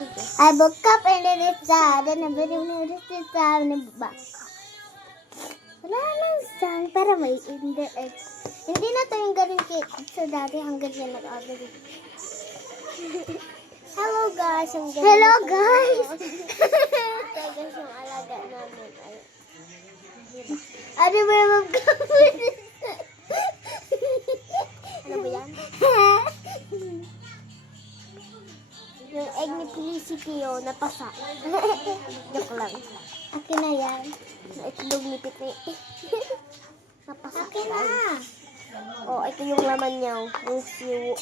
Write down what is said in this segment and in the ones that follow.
I woke up and then it's sad and I very noticed it's sad and I'm back. Wala lang saan para may hindi na to yung ganun cake sa dati hanggang yan nag-order. Hello guys! Hello guys! Ito guys yung alaga namin. Ano ba yung mag-kapit? Ano ba yan? Yung egg ni Felicity yun, napasa. Joke lang. Akin na yan. Itlog ni Pipi. Napasa. Akin na. Oh, ito yung laman niya. Yung siwo.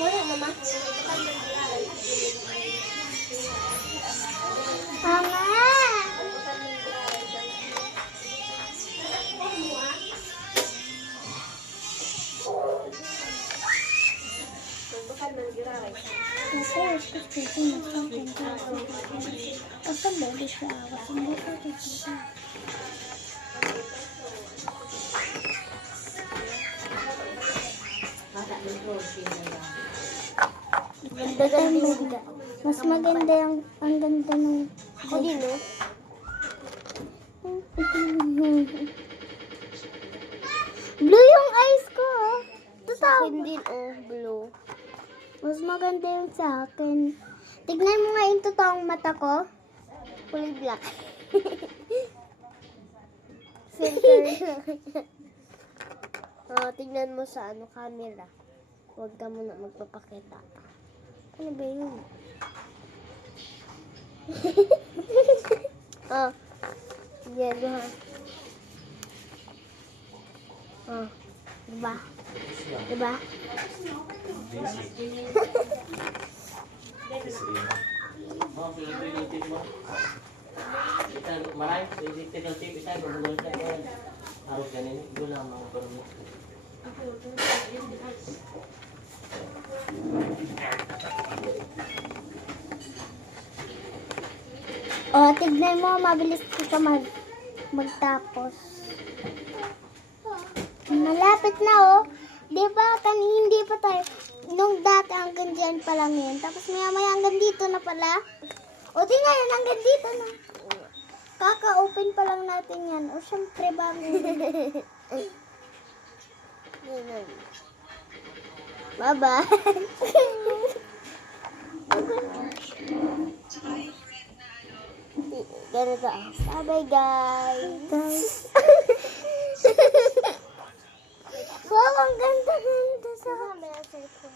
Wala, Mama. Mama! Ganda. Mas maganda ang ganda ng ako din, no? Blue yung eyes ko, oh. Sa akin din, oh, blue. Mas maganda yung sa akin. Tignan mo nga yung totoong mata ko. Fully black. Filter. Tignan mo sa camera. Huwag ka muna magpapakita. Ano ba yun? Yellow, ha? Diba? Diba? Oh, tignan mo, mabilis ka magtapos. Malapit na, oh. Diba, hindi pa tayo. Nung dati hanggang dyan pa lang yun. Tapos maya hanggang dito na pala. O, tingnan yan, hanggang dito na. Kaka-open pa lang natin yan. O, syempre bago. Bye-bye. Ganito ah. Bye-bye, guys. Wow, ang ganda sa ito,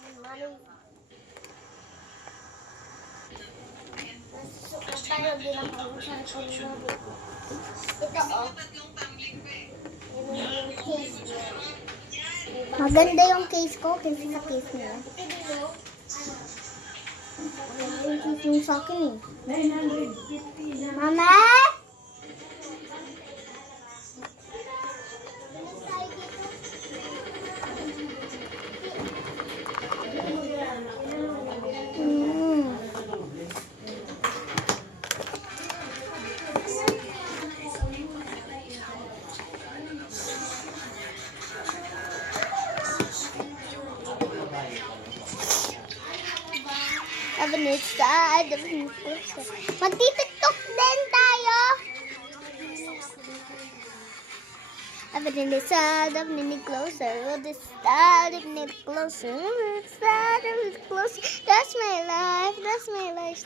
oh. Maganda yung case ko kasi sa case niya. Yung case yung sa akin, eh. Mama! Magti-tiktok din tayo. I've been inside, I've been closer. This side, I've been closer. This side, I've been closer. That's my life, that's my life.